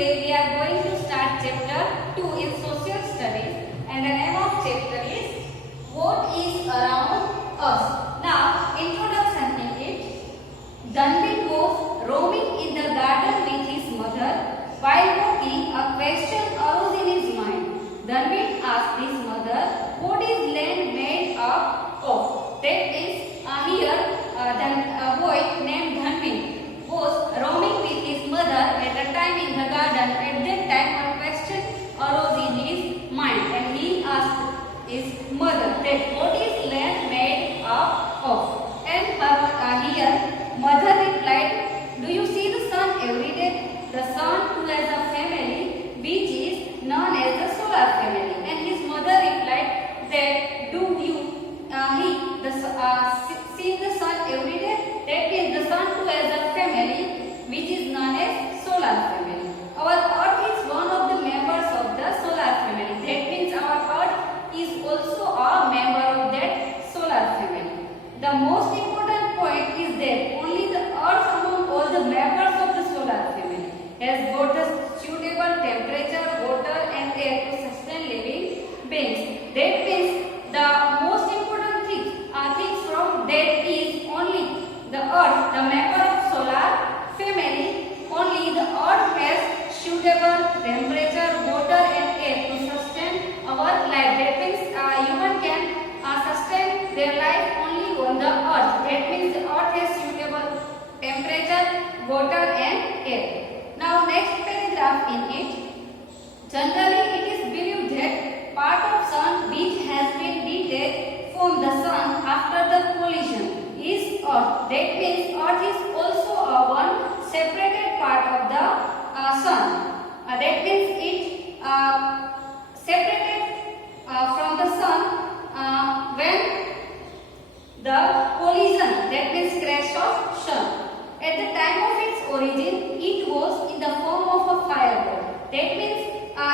Today we are going to start chapter 2 in social studies, and the name of chapter is What is Around Us. Now, introduction in it. Duncan was roaming in the garden with his mother. While walking, a question arose in his mind. Duncan asked his mother, "What is land made up of?" That is, the boy named Duncan was roaming with his mother at a time in the garden. At that time, a question arose in his mind, and he asked his mother that what is land made up of? And here, mother replied, "Do you see the sun every day? The sun too has a family, which is known as the solar family." And his mother replied that, "Do you see the sun every day?" That means the sun too has a family, which is known as solar family. Our earth is one of the members of the solar family. That means our earth is also a member of that solar family. The most important point is that only the earth among all the members of the solar family has got the suitable temperature, water and air to sustain living beings. That means the most important things from that is only the earth, the member of solar family. Only the earth has suitable temperature, water and air to sustain our life. That means human can sustain their life only on the earth. That means the earth has suitable temperature, water and air. Now next paragraph in it. Generally it is believed that part of sun which has been detached from the sun after the collision is earth. That means earth is also one separated part of the sun. That means it separated from the sun when the collision, that means crash of sun. At the time of its origin, it was in the form of a fireball. That means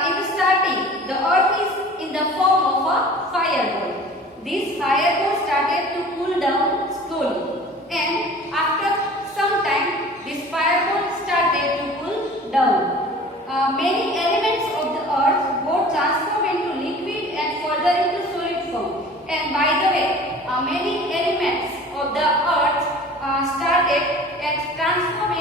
in the starting, the earth is in the form of a fireball. This fireball started to cool down slowly, and after some time, this fireball started to cool down. Many elements of the earth got transformed into liquid and further into solid form. And by the way, many elements of the earth started and transformed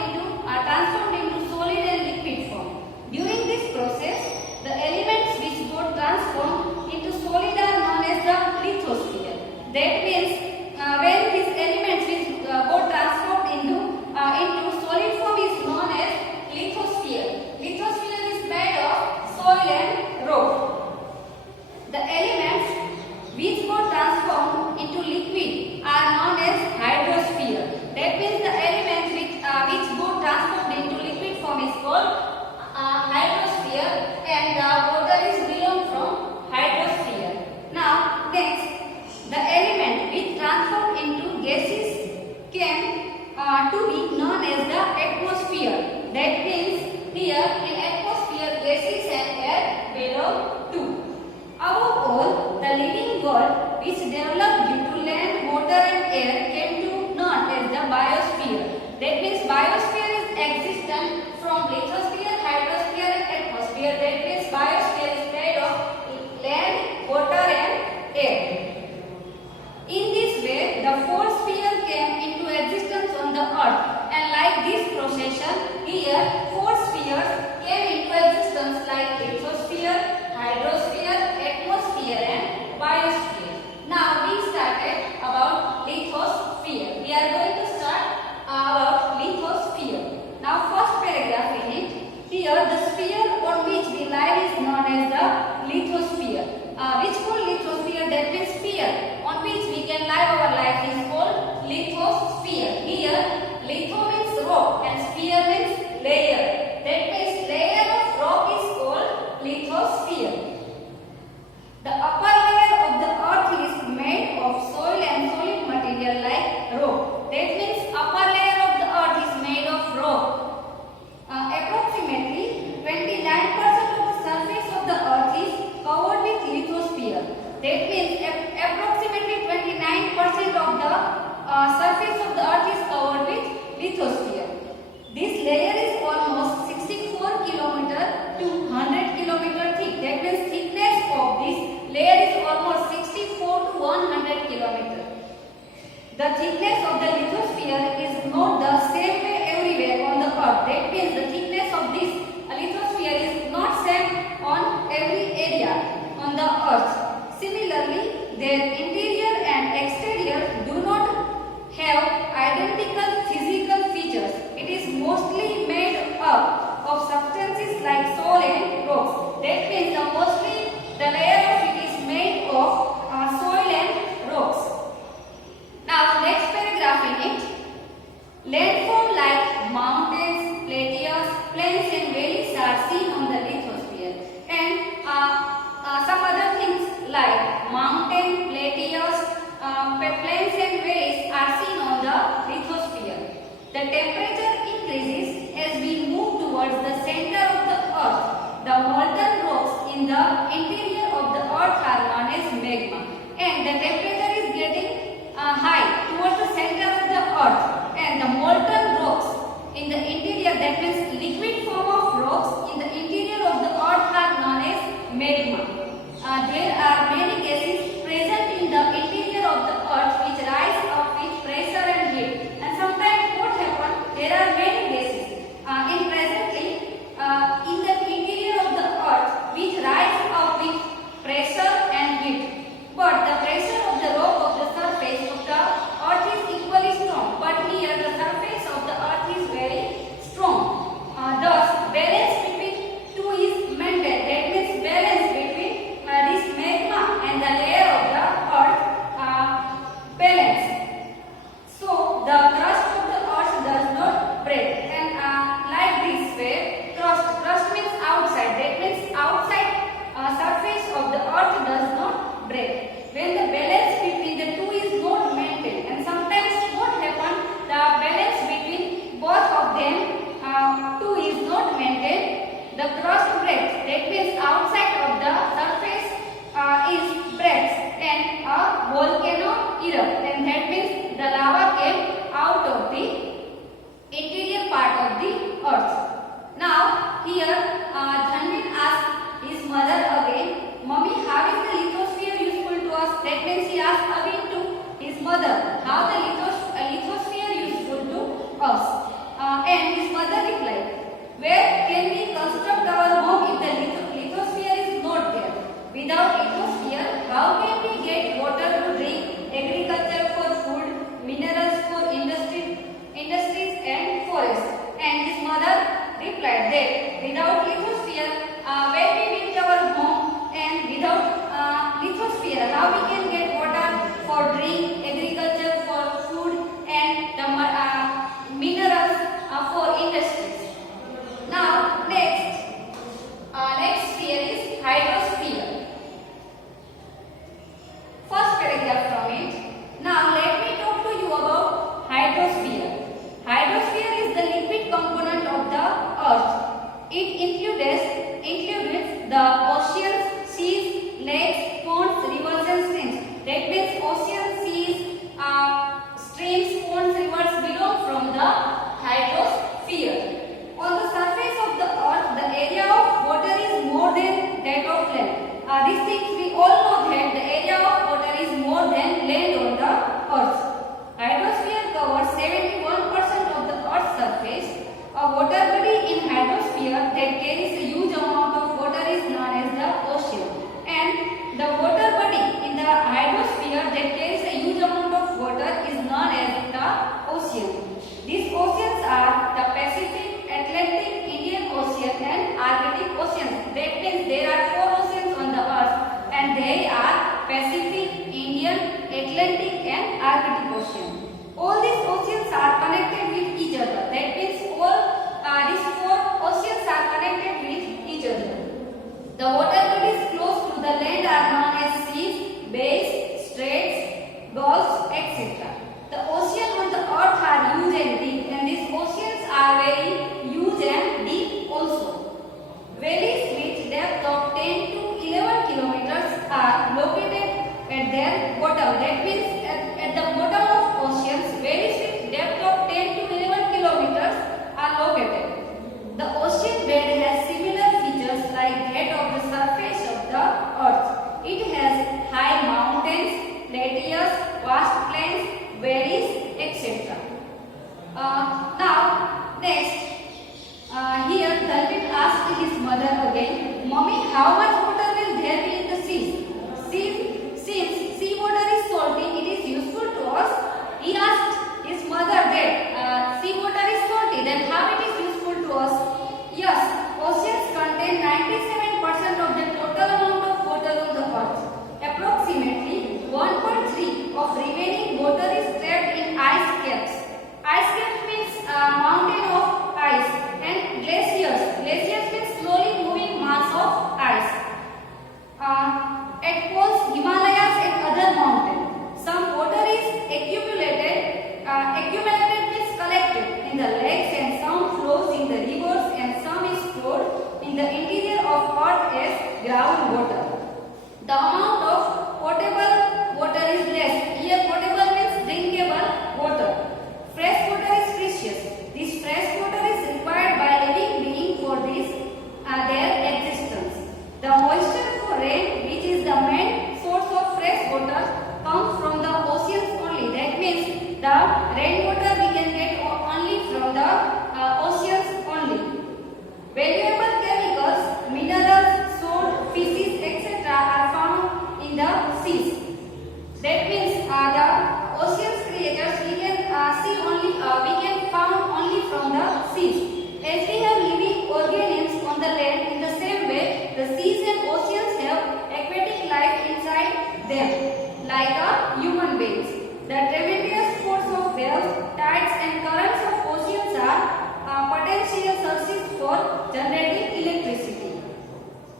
into solid and liquid form. During this process, the elements which got transformed into solid are known as the lithosphere. That means when these elements which got transformed into solid form is known as lithosphere. Lithosphere is made of soil and rock. The elements which got transformed into liquid are known as hydrosphere. That means the elements which got transformed into liquid form is called hydrosphere, and water is belong from hydrosphere. Now next, the element which transformed into gases came to be known as the atmosphere. That means here in atmosphere gases and air belong to. Above all, the living world which developed due to land, water and air came to known as the biosphere. That means biosphere is existent from lithosphere, hydrosphere and atmosphere. That means biosphere is made of land, water and air. In this way, the four spheres came into existence on the earth, and like this procession, here four spheres came into existence like lithosphere, hydrosphere, atmosphere and biosphere. Now we started about lithosphere. We are going to start about lithosphere. Now first paragraph in it. Here the sphere on which we live is known The temperature increases as we move towards the center of the earth. The molten rocks in the interior of the earth are known as magma. And the temperature is getting high towards the center of the earth. And the molten rocks in the interior, that means liquid form of rocks in the interior of the earth, are known as magma. There are many gases present in the interior of the earth which rise up with pressure and heat. And sometimes what happens, there are many gases in presently in the interior of the earth which rise up with pressure and heat. But the pressure of the rock of the surface of the earth is equally strong. But here the surface of the earth is very strong. Thus, balance between two is maintained. That means balance between this magma and the layer of the earth balance. So the crust of the earth does not break. And like this way, crust means outside. That means outside surface of the earth does not break. When the balance between the two is not maintained, and sometimes what happens, the balance between both of them two is not maintained, the crust breaks. That means outside of the surface is breaks and a volcano erupts, and that means the lava came out of the interior part of the earth. Now here Dhanvir asked his mother again, "Mummy, how is the lithosphere useful to us?" That means he asked again to his mother, how the lithosphere useful to us. And his mother replied, "Where can we construct our home if the lithosphere is not there? Without lithosphere, how can we get water to drink, agriculture for food, minerals for industries and forests?" And his mother replied that without lithosphere, where we build our home, and without lithosphere, how we can get water for drink, agriculture for food, and the minerals for industries. Now next sphere is hydrosphere. First paragraph from it. Now let me talk to you about hydrosphere. Hydrosphere is the liquid component of the earth. It includes the oceans, seas, lakes, ponds, rivers and streams. That means oceans, seas, streams, ponds, rivers belong from the hydrosphere. On the surface of the earth, the area of water is more than that of land. These things we all know that the area of water is more than land on the earth. Hydrosphere covers 71% of the earth's surface. A water body in hydrosphere that carries a huge amount of water is known as the ocean. And the water body in the hydrosphere that carries a huge amount of water is known as the ocean. These oceans are the Pacific, Atlantic, Indian Ocean and Arctic Oceans. That means there are 4 oceans on the earth, and they are Pacific, Indian, Atlantic and Arctic Ocean. All these oceans are connected with each other. That means all these 4 oceans are connected with each other. The water bodies close to the land are known as seas, bays, straits, gulfs, etc. The oceans on the earth are huge and deep, and these oceans are very huge and deep also. Valleys with depth of 10 to 11 kilometers are located at their bottom. That means at the bottom of oceans, valleys with depth of 10 to 11 kilometers are located. The ocean bed has similar features like that of the surface of the earth. It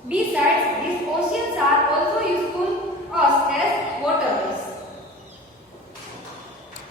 Besides, these oceans are also used